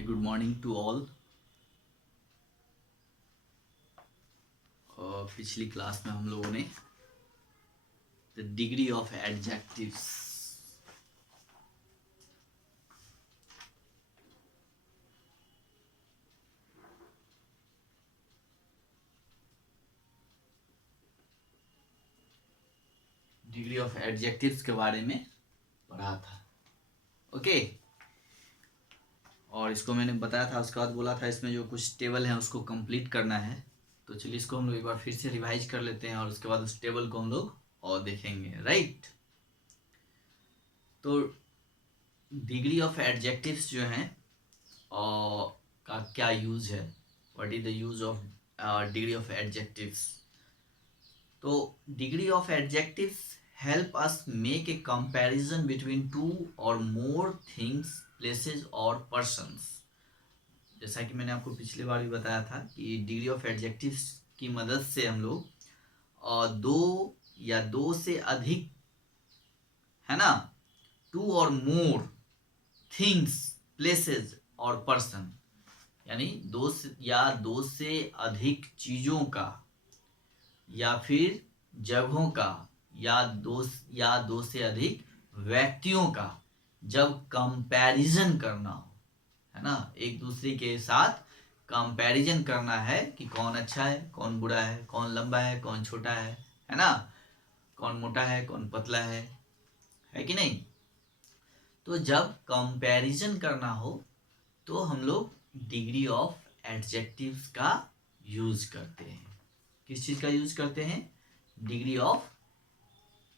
Very good morning to all. पिछली class में हम लोगों ने द डिग्री ऑफ एडजेक्टिव्स के बारे में पढ़ा था। ओके, और इसको मैंने बताया था, उसके बाद बोला था इसमें जो कुछ टेबल है उसको कंप्लीट करना है। तो चलिए इसको हम लोग एक बार फिर से रिवाइज कर लेते हैं और उसके बाद उस टेबल को हम लोग और देखेंगे। राइट, तो डिग्री ऑफ एडजेक्टिव्स जो हैं और का क्या यूज है, what is the use of degree of adjectives. तो degree of adjectives help us make a comparison between two और मोर थिंग्स, प्लेसेस और पर्सन्स। जैसा कि मैंने आपको पिछली बार भी बताया था कि डिग्री ऑफ एडजेक्टिव्स की मदद से हम लोग दो या दो से अधिक, है ना, टू और मोर थिंग्स, प्लेसेस और पर्सन, यानी दो से अधिक चीजों का या फिर जगहों का या दो से अधिक व्यक्तियों का जब कंपैरिजन करना हो, है ना, एक दूसरे के साथ कंपैरिजन करना है कि कौन अच्छा है, कौन बुरा है, कौन लंबा है, कौन छोटा है ना, कौन मोटा है, कौन पतला है कि नहीं। तो जब कंपैरिजन करना हो तो हम लोग डिग्री ऑफ एडजेक्टिव्स का यूज करते हैं। किस चीज का यूज करते हैं? डिग्री ऑफ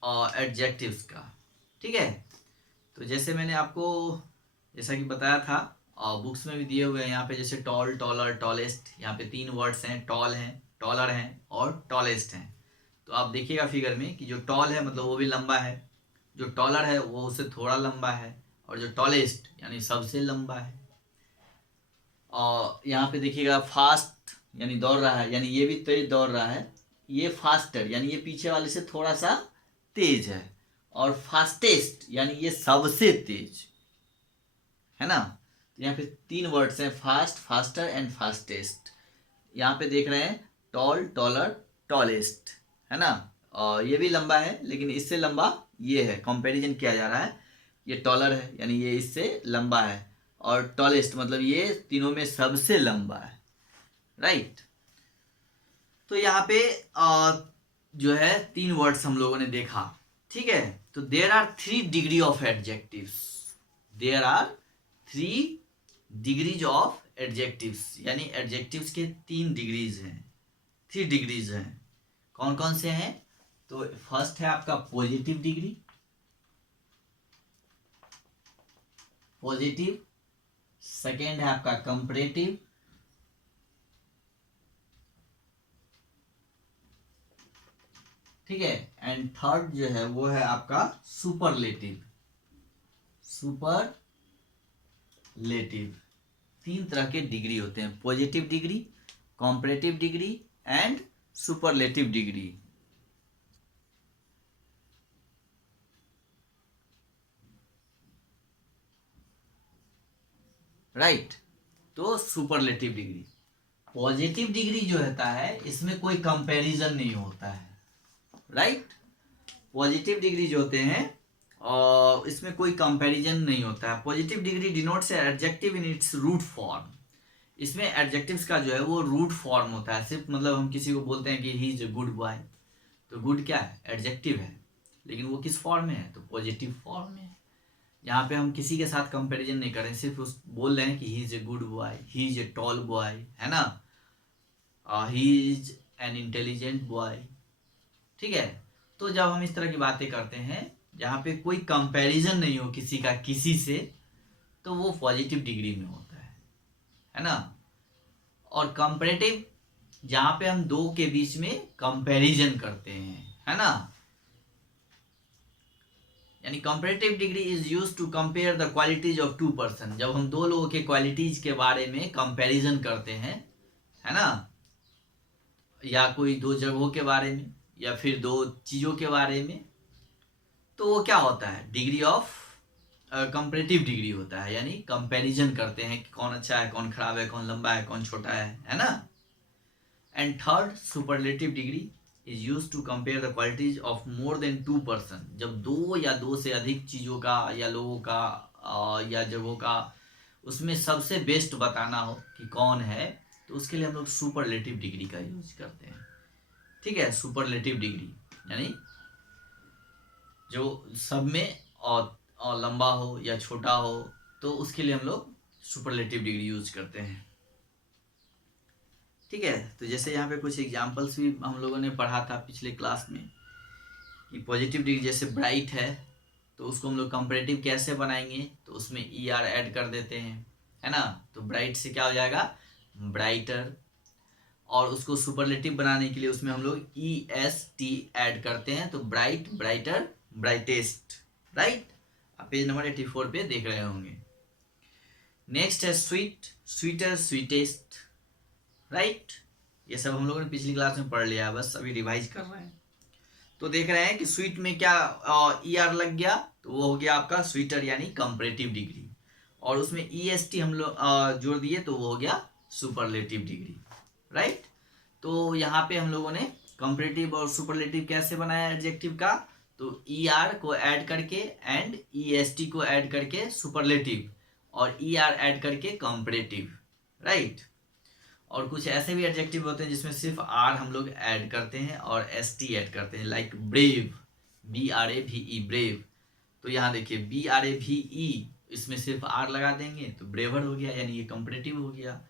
एडजेक्टिव्स का। ठीक है, तो जैसे मैंने आपको जैसा कि बताया था, बुक्स में भी दिए हुए हैं यहाँ पे, जैसे टॉल, टॉलर, टॉलेस्ट, यहाँ पे 3 वर्ड्स हैं, टॉल हैं, टॉलर हैं और टॉलेस्ट हैं। तो आप देखिएगा फिगर में कि जो टॉल है मतलब वो भी लंबा है, जो टॉलर है वो उससे थोड़ा लंबा है, और जो टॉलेस्ट यानी सबसे लंबा है। और यहाँ पे देखिएगा फास्ट यानी दौड़ रहा है, यानी ये भी तेज दौड़ रहा है, ये फास्टर यानी ये पीछे वाले से थोड़ा सा तेज है, और फास्टेस्ट यानी ये सबसे तेज, है ना। तो यहाँ पे 3 वर्ड्स हैं, फास्ट, फास्टर एंड फास्टेस्ट। यहाँ पे देख रहे हैं टॉल, टॉलर, टॉलेस्ट, है ना। और ये भी लंबा है लेकिन इससे लंबा ये है, कंपैरिजन किया जा रहा है। ये टॉलर है यानी ये इससे लंबा है, और टॉलेस्ट मतलब ये तीनों में सबसे लंबा है। राइट, तो यहाँ पे जो है 3 वर्ड्स हम लोगों ने देखा। ठीक है, तो there are 3 degree of adjectives, there are 3 degrees of adjectives, यानी एडजेक्टिव्स के 3 डिग्रीज हैं, 3 डिग्रीज हैं। कौन कौन से हैं? तो फर्स्ट है आपका पॉजिटिव डिग्री, पॉजिटिव। सेकेंड है आपका कंपैरेटिव, ठीक है, एंड थर्ड जो है वो है आपका सुपरलेटिव, सुपरलेटिव। 3 तरह के डिग्री होते हैं, positive degree, comparative degree and superlative degree. Right, तो सुपरलेटिव डिग्री, पॉजिटिव डिग्री जो होता है इसमें कोई कंपैरिजन नहीं होता है। राइट, पॉजिटिव डिग्री जो होते हैं और इसमें कोई कंपैरिजन नहीं होता है। Positive degree denotes adjective in its root form. इसमें एडजेक्टिव्स का जो है वो रूट फॉर्म होता है, सिर्फ मतलब हम किसी को बोलते हैं कि he is a good boy, तो गुड क्या है? एडजेक्टिव है, लेकिन वो किस फॉर्म में है? तो पॉजिटिव फॉर्म में। यहाँ पे हम किसी के साथ कंपैरिजन नहीं कर रहे हैं, सिर्फ उस बोल रहे हैं कि he is a good boy, he is a tall boy, है ना, he is an intelligent boy. ठीक है, तो जब हम इस तरह की बातें करते हैं जहाँ पे कोई कंपैरिजन नहीं हो किसी का किसी से, तो वो पॉजिटिव डिग्री में होता है ना। और कंपैरेटिव, जहाँ पे हम दो के बीच में कंपैरिजन करते हैं, है ना, यानी comparative degree is used to compare the qualities of 2 person. जब हम दो लोगों के क्वालिटीज के बारे में कंपैरिजन करते हैं, है ना, या कोई 2 जगहों के बारे में या फिर 2 चीजों के बारे में, तो वो क्या होता है? डिग्री ऑफ कंपैरेटिव डिग्री होता है, यानी कंपैरिजन करते हैं कि कौन अच्छा है, कौन खराब है, कौन लंबा है, कौन छोटा है ना। And third, superlative degree is use to compare the qualities of more than 2 person. जब दो या दो से अधिक चीज़ों का या लोगों का या जगहों का उसमें सबसे बेस्ट बताना हो कि कौन है, तो उसके लिए हम लोग सुपरलेटिव डिग्री का यूज करते हैं। ठीक है, सुपरलेटिव डिग्री यानी जो सब में और लंबा हो या छोटा हो, तो उसके लिए हम लोग सुपरलेटिव डिग्री यूज करते हैं। ठीक है, तो जैसे यहाँ पे कुछ एग्जांपल्स भी हम लोगों ने पढ़ा था पिछले क्लास में कि पॉजिटिव डिग्री जैसे ब्राइट है, तो उसको हम लोग कंपैरेटिव कैसे बनाएंगे, तो उसमें ई आर ऐड कर देते हैं, है ना। तो ब्राइट से क्या हो जाएगा, ब्राइटर। और उसको सुपरलेटिव बनाने के लिए उसमें हम लोग ई एस टी ऐड करते हैं, तो ब्राइट, ब्राइटर, ब्राइटेस्ट। राइट, आप पेज नंबर 84 पे देख रहे होंगे। नेक्स्ट है स्वीट, स्वीटर, स्वीटेस्ट। राइट, ये सब हम लोगों ने पिछली क्लास में पढ़ लिया है, बस अभी रिवाइज कर रहे हैं। तो देख रहे हैं कि स्वीट में क्या ई आर लग गया, तो वो हो गया आपका स्वीटर यानी कंपैरेटिव डिग्री, और उसमें ई एस टी हम लोग जोड़ दिए तो वो हो गया सुपरलेटिव डिग्री। राइट, तो यहाँ पे हम लोगों ने कंपैरेटिव और सुपरलेटिव कैसे बनाया एडजेक्टिव का, तो ई आर को ऐड करके एंड ई एस टी को ऐड करके सुपरलेटिव, और ई आर ऐड करके कंपैरेटिव। राइट, और कुछ ऐसे भी एडजेक्टिव होते हैं जिसमें सिर्फ आर हम लोग ऐड करते हैं और एस टी ऐड करते हैं, like brave, B R A भी ई, ब्रेव। तो यहाँ देखिए बी आर ए भी ई, इसमें सिर्फ आर लगा देंगे तो ब्रेवर हो गया, यानी ये कंपैरेटिव हो गया।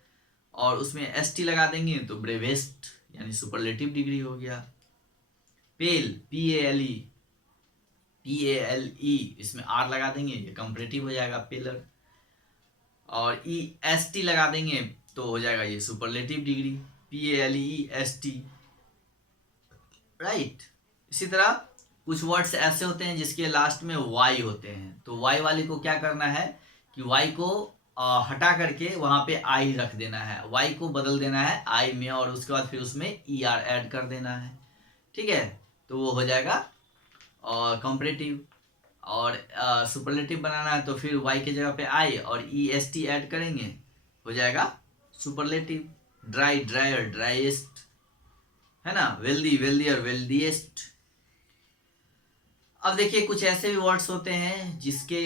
और उसमें एस टी लगा देंगे तो ब्रेवेस्ट यानी सुपरलेटिव डिग्री हो गया। Pale, P A L E, P A L E, इसमें आर लगा देंगे ये कंपैरेटिव हो जाएगा, पेलर। और ई एस टी लगा देंगे तो हो जाएगा ये superlative degree, P A L E S T. Right, इसी तरह कुछ वर्ड्स ऐसे होते हैं जिसके लास्ट में वाई होते हैं, तो वाई वाले को क्या करना है कि वाई को हटा करके वहां पे आई रख देना है, वाई को बदल देना है आई में, और उसके बाद फिर उसमें ई आर ऐड कर देना है। ठीक है, तो वो हो जाएगा कंपैरेटिव। और सुपरलेटिव बनाना है तो फिर वाई के जगह पे आई और ई एस टी ऐड करेंगे, हो जाएगा सुपरलेटिव। ड्राई, ड्रायर, ड्राइएस्ट, है ना। Wealthy, wealthier, wealthiest. अब देखिए कुछ ऐसे भी वर्ड्स होते हैं जिसके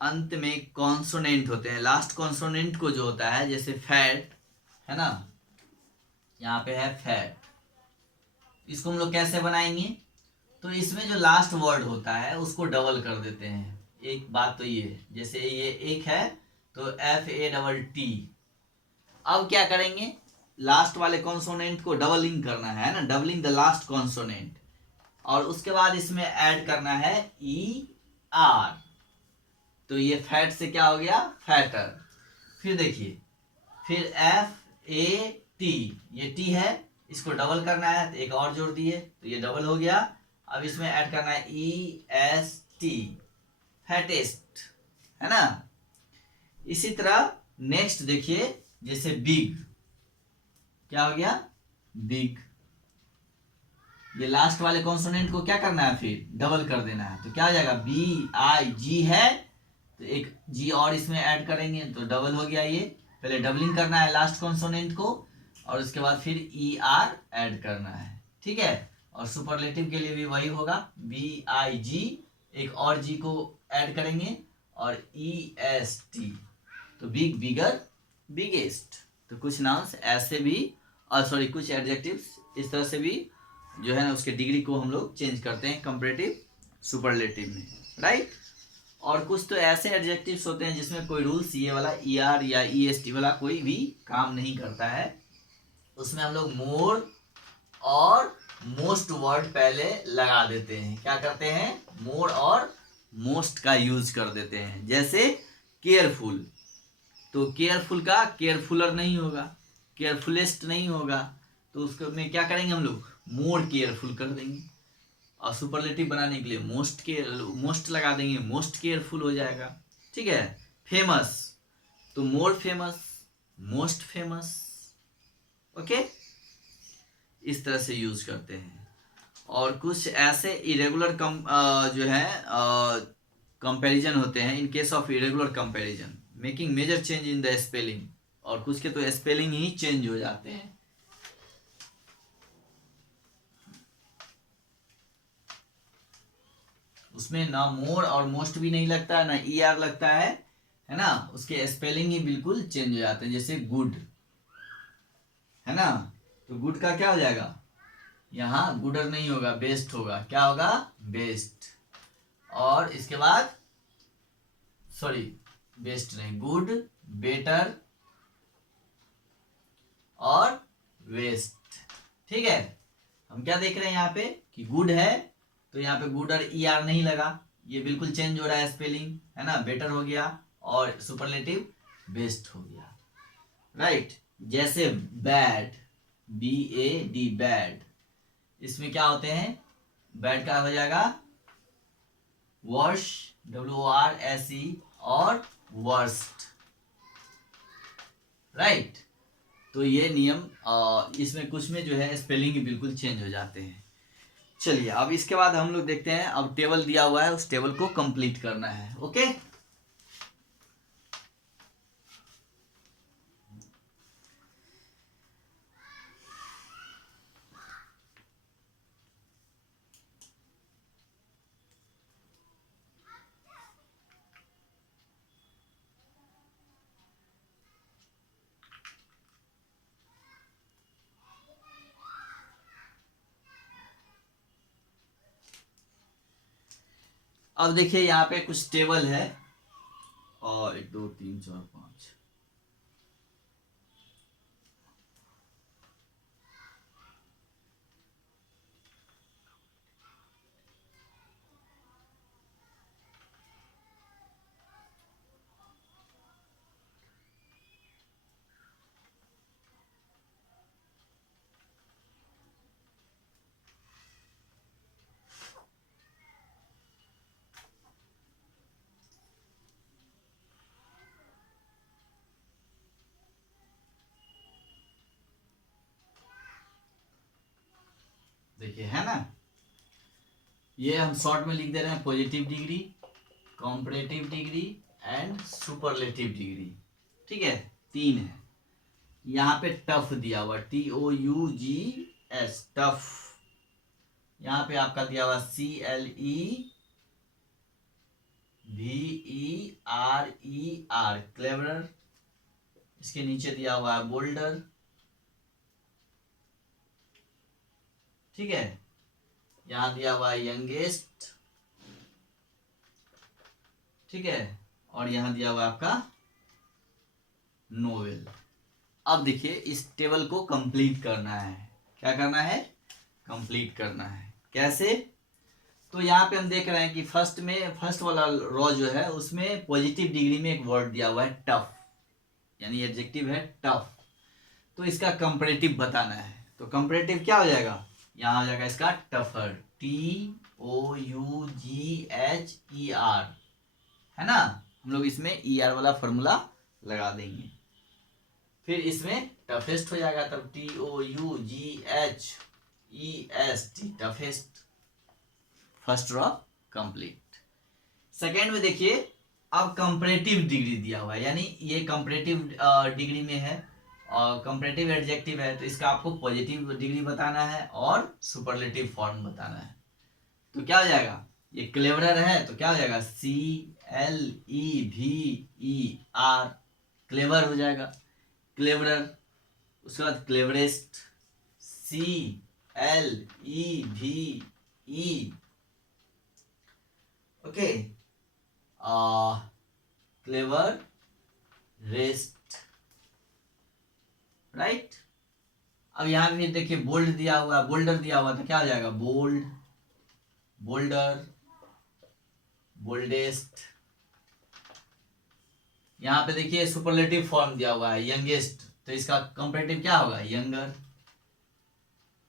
अंत में कॉन्सोनेंट होते हैं, लास्ट कॉन्सोनेंट को जो होता है, जैसे फैट, है ना, यहाँ पे है फैट, इसको हम लोग कैसे बनाएंगे, तो इसमें जो लास्ट वर्ड होता है उसको डबल कर देते हैं। एक बात तो ये, जैसे ये एक है तो एफ ए डबल टी, अब क्या करेंगे, लास्ट वाले कॉन्सोनेंट को डबलिंग करना है ना, डबलिंग द लास्ट कॉन्सोनेंट, और उसके बाद इसमें ऐड करना है ई आर, तो ये फैट से क्या हो गया, फैटर। फिर देखिए, फिर एफ ए टी, ये टी है, इसको डबल करना है तो एक और जोड़ दिए तो ये डबल हो गया। अब इसमें ऐड करना है ई एस टी, फैटेस्ट, है ना। इसी तरह नेक्स्ट देखिए, जैसे बिग, क्या हो गया, बिग, ये लास्ट वाले कॉन्सोनेंट को क्या करना है, फिर डबल कर देना है, तो क्या हो जाएगा, बी आई जी है तो एक जी और इसमें ऐड करेंगे तो डबल हो गया। ये पहले डबलिंग करना है लास्ट कॉन्सोनेंट को, और उसके बाद फिर ई आर ऐड करना है। ठीक है, और सुपरलेटिव के लिए भी वही होगा, बी आई जी, एक और जी को ऐड करेंगे और ई एस टी, तो बिग, बिगर, बिगेस्ट। तो कुछ नाउन्स ऐसे भी, और सॉरी कुछ एडजेक्टिव्स इस तरह से भी जो है ना उसके डिग्री को हम लोग चेंज करते हैं कंपैरेटिव, सुपरलेटिव में। राइट, और कुछ तो ऐसे एडजेक्टिव्स होते हैं जिसमें कोई रूल्स ये वाला ई आर या ई एस टी वाला कोई भी काम नहीं करता है, उसमें हम लोग मोर और मोस्ट वर्ड पहले लगा देते हैं। क्या करते हैं, मोर और मोस्ट का यूज कर देते हैं। जैसे केयरफुल, तो केयरफुल का केयरफुलर नहीं होगा, केयरफुलेस्ट नहीं होगा, तो उसको में क्या करेंगे हम लोग, मोर केयरफुल कर देंगे। और सुपरलेटिव बनाने के लिए मोस्ट लगा देंगे, मोस्ट केयरफुल हो जाएगा। ठीक है, फेमस, तो more famous, most famous. Okay, इस तरह से यूज करते हैं। और कुछ ऐसे इरेगुलर जो है कंपैरिजन होते हैं in case of irregular comparison making major change in the spelling, और कुछ के तो स्पेलिंग ही चेंज हो जाते हैं। उसमें ना मोर और मोस्ट भी नहीं लगता है, ना ER लगता है ना, उसके स्पेलिंग ही बिल्कुल चेंज हो जाते हैं। जैसे गुड है ना, तो गुड का क्या हो जाएगा, यहाँ गुडर नहीं होगा, बेस्ट होगा। क्या होगा, बेस्ट। और इसके बाद सॉरी, बेस्ट नहीं, गुड, बेटर और वेस्ट। ठीक है, हम क्या देख रहे हैं यहाँ पे कि गुड है तो यहाँ पे गुड और ER नहीं लगा, ये बिल्कुल चेंज हो रहा है स्पेलिंग, है ना। बेटर हो गया और सुपरलेटिव बेस्ट हो गया, राइट। जैसे बैड, BAD, बैड, इसमें क्या होते हैं, बैड का हो जाएगा वर्ष, WORSE, और वर्स्ट, राइट। तो ये नियम इसमें कुछ में जो है स्पेलिंग बिल्कुल चेंज हो जाते हैं। चलिए अब इसके बाद हम लोग देखते हैं, अब टेबल दिया हुआ है, उस टेबल को कंप्लीट करना है। ओके, अब देखिए यहाँ पे कुछ टेबल है, और 1 2 3 4 5, देखिए है ना, ये हम शॉर्ट में लिख दे रहे हैं, positive degree, comparative degree and superlative degree. ठीक है, 3 है। यहाँ पे टफ दिया हुआ, TOUGS, टफ। यहाँ पे आपका दिया हुआ CLEVER, क्लेवर। इसके नीचे दिया हुआ है बोल्डर। ठीक है, यहाँ दिया हुआ है यंगेस्ट। ठीक है, और यहाँ दिया हुआ है आपका नोवेल। अब देखिए इस टेबल को कंप्लीट करना है। क्या करना है, कंप्लीट करना है। कैसे, तो यहाँ पे हम देख रहे हैं कि फर्स्ट वाला रो जो है उसमें पॉजिटिव डिग्री में एक वर्ड दिया हुआ है टफ, यानी एडजेक्टिव है टफ। तो इसका कंपैरेटिव बताना है, तो कंपैरेटिव क्या हो जाएगा, यहाँ हो जाएगा इसका टफर, TOUGHER, है ना। हम लोग इसमें ER वाला फॉर्मूला लगा देंगे। फिर इसमें टफेस्ट हो जाएगा, तब TOUGHEST, toughest. First raw complete. Second में देखिए, अब कंपैरेटिव डिग्री दिया हुआ है, यानी ये कंपैरेटिव डिग्री में है और कंपैरेटिव एडजेक्टिव है, तो इसका आपको पॉजिटिव डिग्री बताना है और सुपरलेटिव फॉर्म बताना है। तो क्या हो जाएगा, ये क्लेवरर है तो क्या हो जाएगा, CLEVER, क्लेवर हो जाएगा, क्लेवरर। उसके बाद cleverest, CLEVE, okay, clever rest, right. अब यहाँ भी देखिए बोल्ड दिया हुआ, बोल्डर दिया हुआ, तो क्या हो जाएगा, बोल्ड, बोल्डर, बोल्डेस्ट। यहाँ पे देखिए सुपरलेटिव फॉर्म दिया हुआ है यंगेस्ट, तो इसका कंपैरेटिव क्या होगा, यंगर,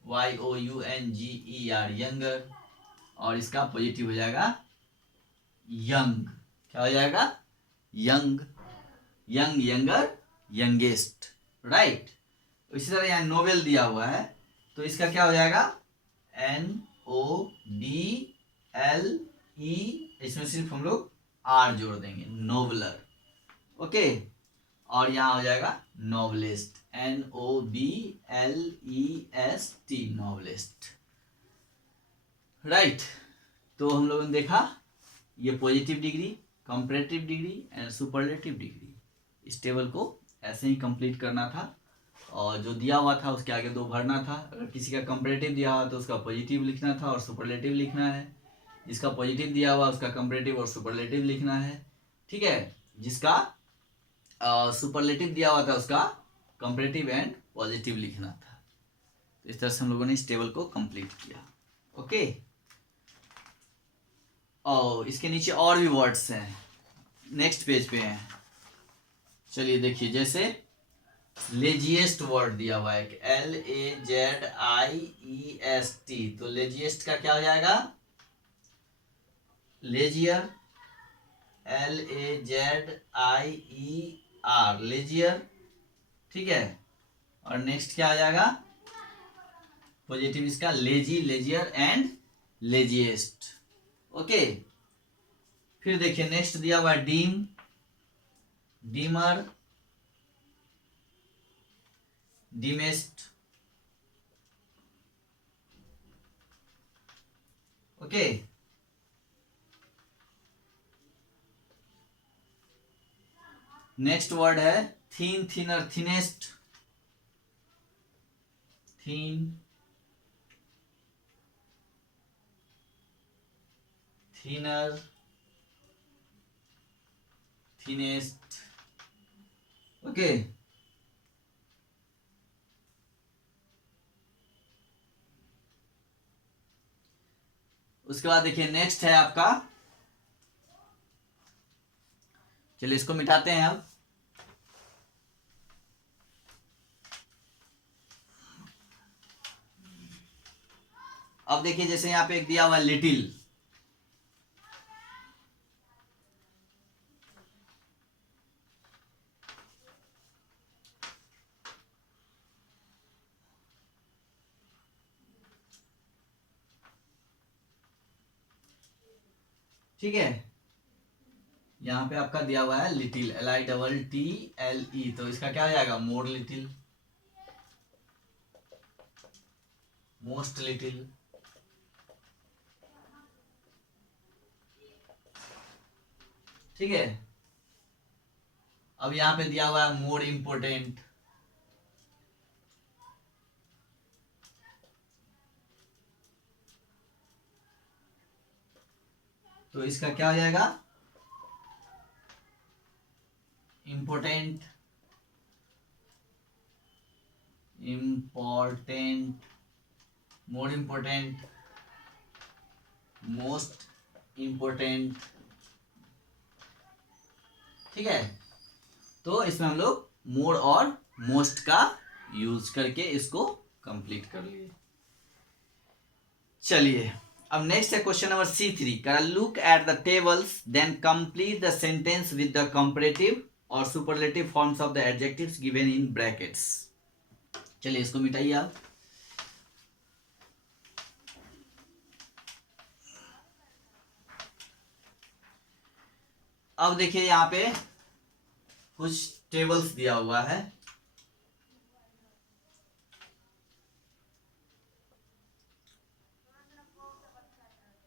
YOUNGER, यंगर। और इसका पॉजिटिव हो जाएगा यंग। क्या हो जाएगा, young, young, younger, youngest, right. इसी तरह यहाँ नोवेल दिया हुआ है, तो इसका क्या हो जाएगा, NOBLE, इसमें सिर्फ हम लोग R जोड़ देंगे, नोबलर। ओके, और यहाँ हो जाएगा नोबलिस्ट, NOBLEST, नोबलिस्ट। राइट, तो हम लोगों ने देखा ये positive degree, comparative degree and superlative degree. इस टेबल को ऐसे ही कंप्लीट करना था, और जो दिया हुआ था उसके आगे 2 भरना था। अगर किसी का कंपैरेटिव दिया हुआ तो उसका पॉजिटिव लिखना था और सुपरलेटिव लिखना है। जिसका पॉजिटिव दिया हुआ उसका कंपैरेटिव और सुपरलेटिव लिखना है। ठीक है, जिसका सुपरलेटिव दिया हुआ था उसका कंपैरेटिव एंड पॉजिटिव लिखना था। तो इस तरह से हम लोगों ने इस टेबल को कंप्लीट किया। ओके, और इसके नीचे और भी वर्ड्स हैं, नेक्स्ट पेज पे हैं। चलिए देखिए, जैसे लेजिएस्ट वर्ड दिया हुआ है, LAZIEST, तो लेजिएस्ट का क्या हो जाएगा? Leisure, LAZIER, leisure. ठीक है, और नेक्स्ट क्या आ जाएगा? पॉजिटिव इसका lazy, leisure and laziest. Okay, फिर देखिए नेक्स्ट दिया हुआ है डीम, डीमर, डीमेस्ट। ओके, नेक्स्ट वर्ड है थीन, थिनर, थिनेस्ट, थीन, थिनर, थिनेस्ट। ओके, उसके बाद देखिए नेक्स्ट है आपका, चलिए इसको मिटाते हैं अब। अब देखिए जैसे यहाँ पे एक दिया हुआ लिटिल, ठीक है, यहाँ पे आपका दिया हुआ है लिटिल, LITTLE, तो इसका क्या हो जाएगा? मोर लिटिल, मोस्ट लिटिल। ठीक है, अब यहाँ पे दिया हुआ है मोर इम्पोर्टेंट, तो इसका क्या हो जाएगा? Important, important, more important, most important. ठीक है, तो इसमें हम लोग मोर और मोस्ट का यूज करके इसको कंप्लीट कर लिए। चलिए, अब नेक्स्ट है question number C3, look at the tables then complete the sentence with the comparative और superlative forms of the adjectives given in brackets. चलिए इसको मिटाइए आप। अब देखिए यहाँ पे कुछ टेबल्स दिया हुआ है,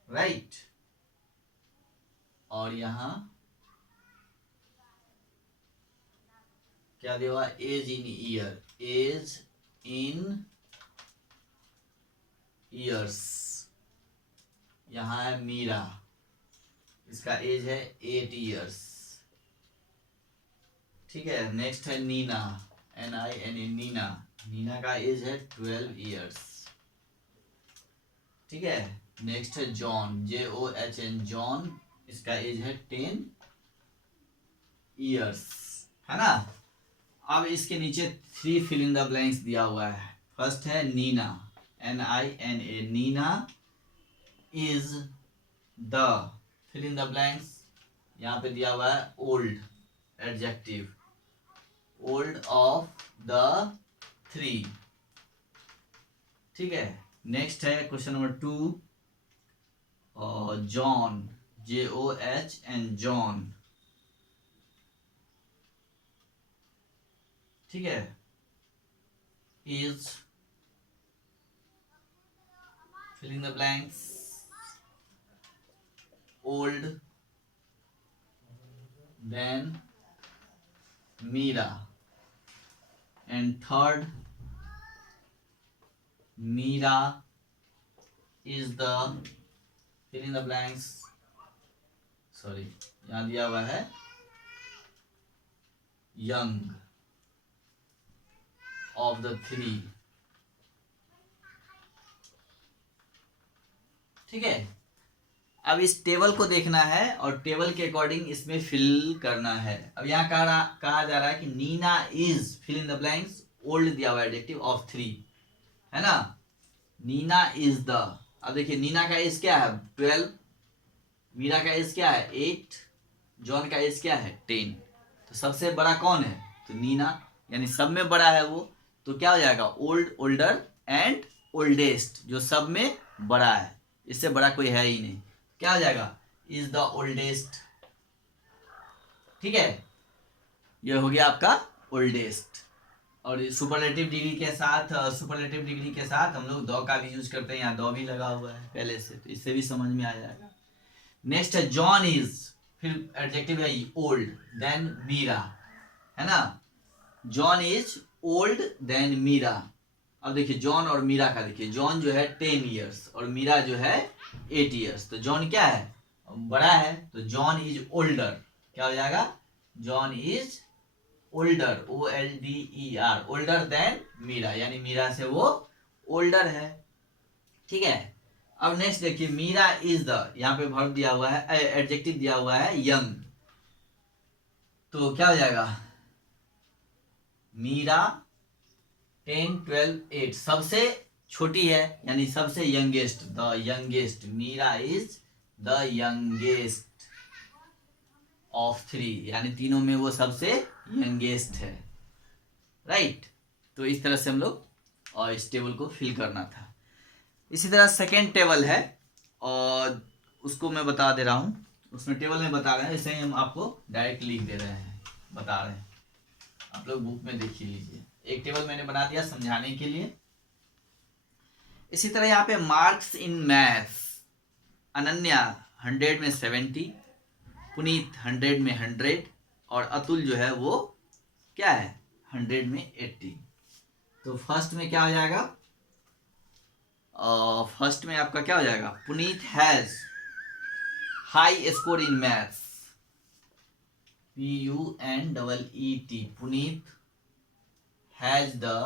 राइट, और यहां क्या दिया हुआ? As in year, as in years. यहां है मीरा, इसका एज है 8 ईयर्स। ठीक है, नेक्स्ट है नीना, NINA, नीना, नीना का एज है 12 ईयर्स। ठीक है, नेक्स्ट है जॉन, JOHN, जॉन, इसका एज है 10 ईयर्स, है ना। अब इसके नीचे 3 फिल इन द ब्लैंक्स दिया हुआ है। फर्स्ट है Nina, NINA, Nina is the, fill in the blanks, यहाँ पे दिया हुआ है old, adjective, old of the 3। ठीक है, नेक्स्ट है क्वेश्चन नंबर 2, और जॉन, JOHN, जॉन, ठीक है, is filling the blanks old than Meera, and third Meera is the filling the blanks, sorry यहां दिया हुआ है यंग ऑफ द थ्री, ठीक है। अब इस टेबल को देखना है और टेबल के अकॉर्डिंग इसमें फिल करना है। अब यहाँ कहा जा रहा है कि Nina is fill in the blanks old दिया हुआ एडजेक्टिव ऑफ थ्री, है ना। नीना इज द, अब देखिए नीना का एज क्या है 12, मीरा का एज क्या है 8, जॉन का एज क्या है 10। तो सबसे बड़ा कौन है, तो नीना, यानी सब में बड़ा है वो। तो क्या हो जाएगा ओल्ड, ओल्डर एंड ओल्डेस्ट, जो सब में बड़ा है, इससे बड़ा कोई है ही नहीं। क्या हो जाएगा इज द ओल्डेस्ट, ठीक है, ये हो गया आपका ओल्डेस्ट। और सुपरलेटिव डिग्री के साथ, सुपरलेटिव डिग्री के साथ हम लोग द का भी यूज करते हैं, यहाँ द भी लगा हुआ है पहले से, तो इससे भी समझ में आ जाएगा। नेक्स्ट है जॉन इज, फिर एडजेक्टिव है ओल्ड देन मीरा, है ना। John is old than Meera. अब देखिए जॉन और मीरा का देखिए, जॉन जो है 10 ईयर्स और मीरा जो है 8 ईयर्स। तो जॉन क्या है बड़ा है, तो जॉन इज ओल्डर, क्या हो जाएगा John is older, OLDER, older than Meera, यानी मीरा से वो ओल्डर है, ठीक है। अब नेक्स्ट देखिए मीरा इज द, यहाँ पे वर्ब दिया हुआ है, एडजेक्टिव दिया हुआ है यंग, तो क्या हो जाएगा मीरा 10, 12, 8 सबसे छोटी है, यानी सबसे youngest, the youngest, Meera is the youngest of three, यानी तीनों में वो सबसे यंगेस्ट है, राइट। तो इस तरह से हम लोग और इस टेबल को फिल करना था। इसी तरह सेकेंड टेबल है और उसको मैं बता दे रहा हूँ, उसमें टेबल में बता रहे हैं, ऐसे ही हम आपको डायरेक्ट लिख दे रहे हैं, बता रहे हैं, आप लोग बुक में देख लीजिए। एक टेबल मैंने बना दिया समझाने के लिए। इसी तरह यहाँ पे मार्क्स इन मैथ्स, अनन्या 100 में 70, पुनीत 100 में 100 और अतुल जो है वो क्या है 100 में 80। तो फर्स्ट में क्या हो जाएगा, फर्स्ट में आपका क्या हो जाएगा Puneet has high score in maths, PUNEET, Puneet has the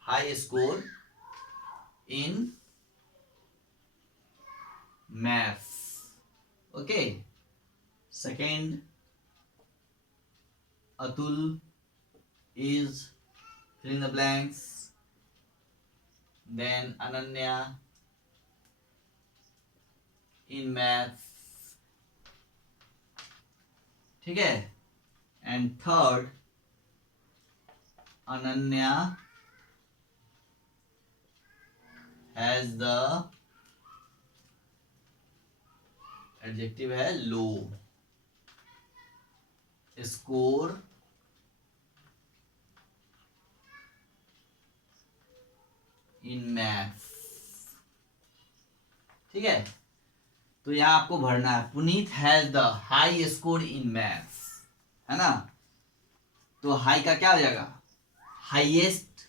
high score in maths. Okay. Second, Atul is fill in the blanks. Then Ananya in maths. ठीक है, and third Ananya has the, adjective है लो स्कोर इन मैथ्स, ठीक है। तो यहां आपको भरना है Puneet has the high score in maths, है ना। तो हाई का क्या हो जाएगा हाईएस्ट,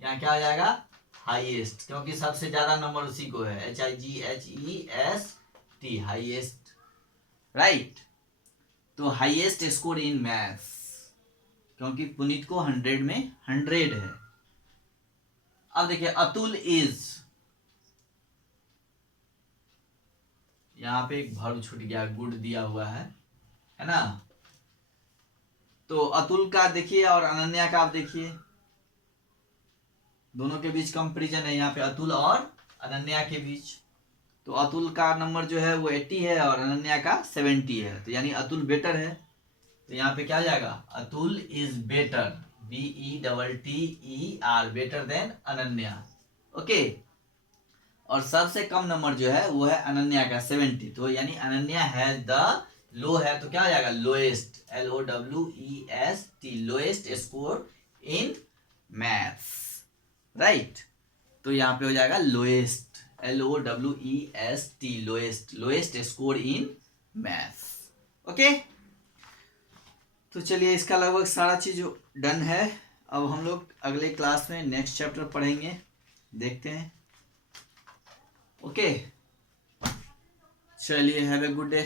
यहाँ क्या हो जाएगा हाईएस्ट, क्योंकि सबसे ज्यादा नंबर उसी को है, HIGHEST, हाईएस्ट, राइट। तो हाईएस्ट स्कोर इन मैथ्स, क्योंकि पुनीत को 100 में 100 है। अब देखिए अतुल इज, यहाँ पे एक वर्ब छूट गया, गुड दिया हुआ है ना। तो अतुल का देखिए और अनन्या का आप देखिए, दोनों के बीच कंपैरिजन है यहाँ पे, अतुल और अनन्या के बीच। तो अतुल का नंबर जो है वो 80 है और अनन्या का 70 है, तो यानी अतुल बेटर है। तो यहाँ पे क्या आ जाएगा, Atul is better, BETTER, better than Ananya. Okay, और सबसे कम नंबर जो है वो है अनन्या का 70, तो यानी अनन्या हैज द लो है, तो क्या आ जाएगा, lowest, LOWEST, lowest score in maths, right. तो यहाँ पे हो जाएगा lowest, LOWEST, lowest, lowest score in maths. Okay, तो चलिए इसका लगभग सारा चीज डन है। अब हम लोग अगले क्लास में नेक्स्ट चैप्टर पढ़ेंगे, देखते हैं। ओके, चलिए, हैव ए गुड डे।